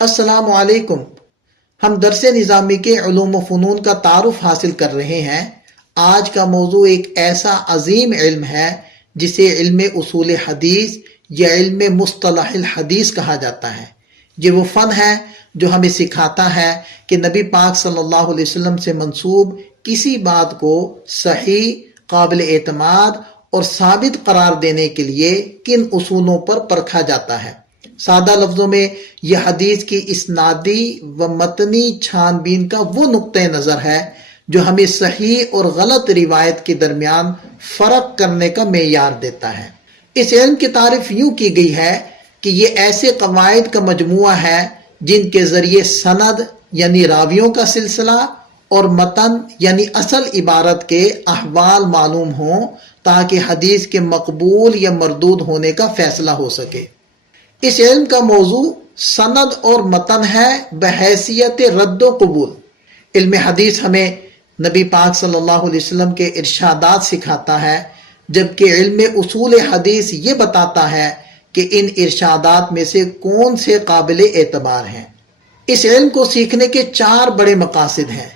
السلام علیکم۔ ہم درس نظامی کے علوم و فنون کا تعارف حاصل کر رہے ہیں۔ آج کا موضوع ایک ایسا عظیم علم ہے جسے علم اصول حدیث یا علم مصطلح الحدیث کہا جاتا ہے۔ یہ وہ فن ہے جو ہمیں سکھاتا ہے کہ نبی پاک صلی اللہ علیہ وسلم سے منسوب کسی بات کو صحیح، قابل اعتماد اور ثابت قرار دینے کے لیے کن اصولوں پر پرکھا جاتا ہے۔ سادہ لفظوں میں یہ حدیث کی اسنادی و متنی چھان بین کا وہ نقطہ نظر ہے جو ہمیں صحیح اور غلط روایت کے درمیان فرق کرنے کا معیار دیتا ہے۔ اس علم کی تعریف یوں کی گئی ہے کہ یہ ایسے قواعد کا مجموعہ ہے جن کے ذریعے سند یعنی راویوں کا سلسلہ اور متن یعنی اصل عبارت کے احوال معلوم ہوں تاکہ حدیث کے مقبول یا مردود ہونے کا فیصلہ ہو سکے۔ اس علم کا موضوع سند اور متن ہے بحیثیت رد و قبول۔ علم حدیث ہمیں نبی پاک صلی اللہ علیہ وسلم کے ارشادات سکھاتا ہے، جبکہ علم اصول حدیث یہ بتاتا ہے کہ ان ارشادات میں سے کون سے قابل اعتبار ہیں۔ اس علم کو سیکھنے کے 4 بڑے مقاصد ہیں۔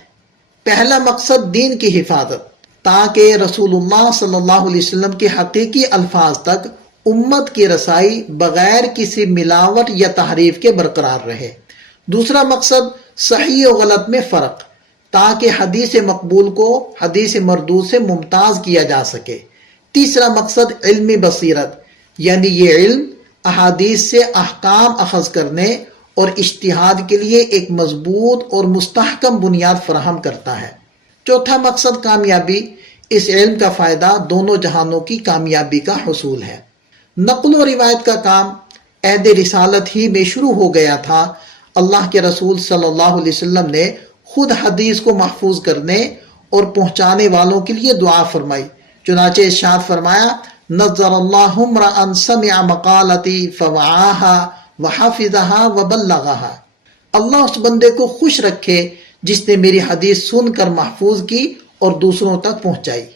پہلا مقصد دین کی حفاظت، تاکہ رسول اللہ صلی اللہ علیہ وسلم کے حقیقی الفاظ تک امت کی رسائی بغیر کسی ملاوٹ یا تحریف کے برقرار رہے۔ دوسرا مقصد صحیح و غلط میں فرق، تاکہ حدیث مقبول کو حدیث مردود سے ممتاز کیا جا سکے۔ تیسرا مقصد علمی بصیرت، یعنی یہ علم احادیث سے احکام اخذ کرنے اور اجتہاد کے لیے ایک مضبوط اور مستحکم بنیاد فراہم کرتا ہے۔ چوتھا مقصد کامیابی، اس علم کا فائدہ دونوں جہانوں کی کامیابی کا حصول ہے۔ نقل و روایت کا کام عہد رسالت ہی میں شروع ہو گیا تھا۔ اللہ کے رسول صلی اللہ علیہ وسلم نے خود حدیث کو محفوظ کرنے اور پہنچانے والوں کے لیے دعا فرمائی۔ چنانچہ ارشاد فرمایا، نظر اللہ امرأ سمع مقالتی فوعاها وحفظها وبلغها۔ اللہ اس بندے کو خوش رکھے جس نے میری حدیث سن کر محفوظ کی اور دوسروں تک پہنچائی۔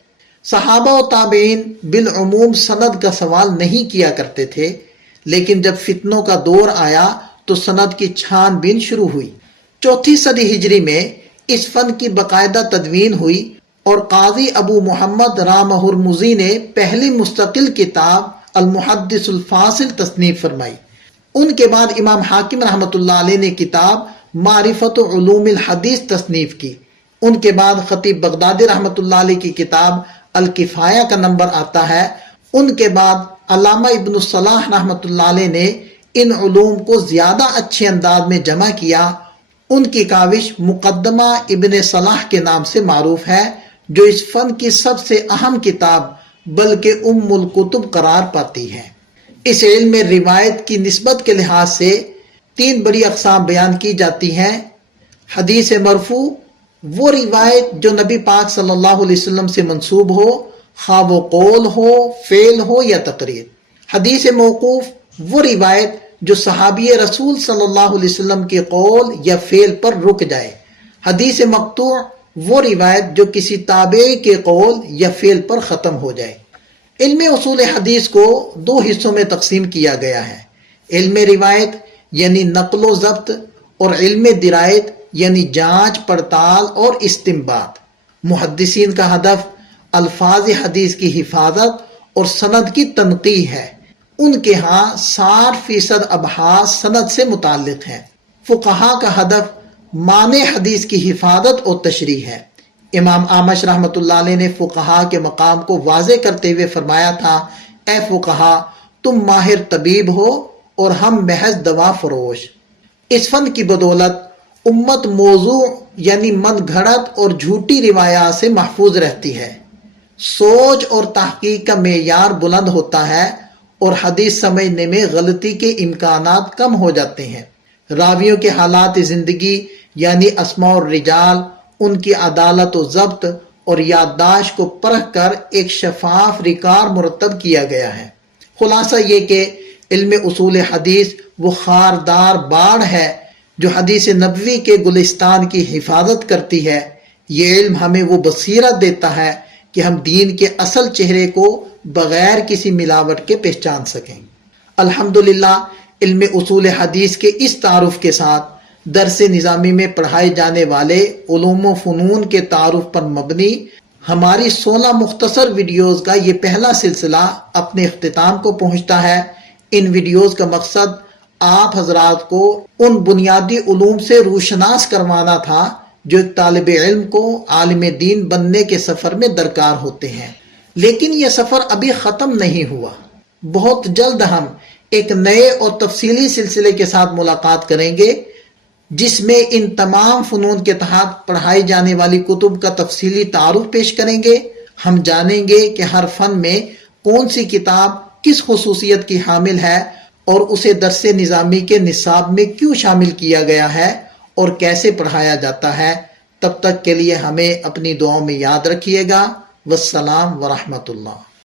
صحابہ و تابعین بالعموم سند کا سوال نہیں کیا کرتے تھے، لیکن جب فتنوں کا دور آیا تو سند کی چھان بین شروع ہوئی۔ 4 صدی ہجری میں اس فن کی باقاعدہ تدوین ہوئی اور قاضی ابو محمد رامہ ہرمزی نے پہلی مستقل کتاب المحدث الفاصل تصنیف فرمائی۔ ان کے بعد امام حاکم رحمۃ اللہ علیہ نے کتاب معرفت علوم الحدیث تصنیف کی۔ ان کے بعد خطیب بغدادی رحمۃ اللہ علیہ کی کتاب الکفایہ کا نمبر آتا ہے۔ ان کے بعد علامہ ابن الصلاح رحمۃ اللہ علیہ نے ان علوم کو زیادہ اچھے انداز میں جمع کیا۔ ان کی کاوش مقدمہ ابن صلاح کے نام سے معروف ہے، جو اس فن کی سب سے اہم کتاب بلکہ ام الکتب قرار پاتی ہے۔ اس علم میں روایت کی نسبت کے لحاظ سے 3 بڑی اقسام بیان کی جاتی ہیں۔ حدیث مرفوع، وہ روایت جو نبی پاک صلی اللہ علیہ وسلم سے منسوب ہو، خواہ وہ قول ہو، فعل ہو یا تقریر۔ حدیث موقوف، وہ روایت جو صحابی رسول صلی اللہ علیہ وسلم کے قول یا فعل پر رک جائے۔ حدیث مقطوع، وہ روایت جو کسی تابعی کے قول یا فعل پر ختم ہو جائے۔ علم اصول حدیث کو 2 حصوں میں تقسیم کیا گیا ہے، علم روایت یعنی نقل و ضبط اور علم درایت یعنی جانچ پڑتال اور استنباط۔ محدثین کا ہدف الفاظ حدیث کی حفاظت اور سند کی تنقیح ہے۔ ان کے ہاں 60% ابحاث سند سے متعلق ہیں۔ فقہا کا ہدف معنی حدیث کی حفاظت اور تشریح ہے۔ امام اعمش رحمۃ اللہ علیہ نے فقہا کے مقام کو واضح کرتے ہوئے فرمایا تھا، اے فقہا، تم ماہر طبیب ہو اور ہم محض دوا فروش۔ اس فن کی بدولت امت موضوع یعنی من گھڑت اور جھوٹی روایات سے محفوظ رہتی ہے۔ سوچ اور تحقیق کا معیار بلند ہوتا ہے اور حدیث سمجھنے میں غلطی کے امکانات کم ہو جاتے ہیں۔ راویوں کے حالات زندگی یعنی اسماء الرجال، ان کی عدالت و ضبط اور یادداشت کو پرکھ کر ایک شفاف ریکارڈ مرتب کیا گیا ہے۔ خلاصہ یہ کہ علم اصول حدیث وہ خاردار باڑ ہے جو حدیث نبوی کے گلستان کی حفاظت کرتی ہے۔ یہ علم ہمیں وہ بصیرت دیتا ہے کہ ہم دین کے اصل چہرے کو بغیر کسی ملاوٹ کے پہچان سکیں۔ الحمدللہ علم اصول حدیث کے اس تعارف کے ساتھ درس نظامی میں پڑھائے جانے والے علوم و فنون کے تعارف پر مبنی ہماری 16 مختصر ویڈیوز کا یہ پہلا سلسلہ اپنے اختتام کو پہنچتا ہے۔ ان ویڈیوز کا مقصد آپ حضرات کو ان بنیادی علوم سے روشناس کروانا تھا جو ایک طالب علم کو عالم دین بننے کے سفر میں درکار ہوتے ہیں، لیکن یہ سفر ابھی ختم نہیں ہوا۔ بہت جلد ہم ایک نئے اور تفصیلی سلسلے کے ساتھ ملاقات کریں گے جس میں ان تمام فنون کے تحت پڑھائی جانے والی کتب کا تفصیلی تعارف پیش کریں گے۔ ہم جانیں گے کہ ہر فن میں کون سی کتاب کس خصوصیت کی حامل ہے اور اسے درس نظامی کے نصاب میں کیوں شامل کیا گیا ہے اور کیسے پڑھایا جاتا ہے۔ تب تک کے لیے ہمیں اپنی دعاؤں میں یاد رکھیے گا۔ والسلام ورحمۃ اللہ۔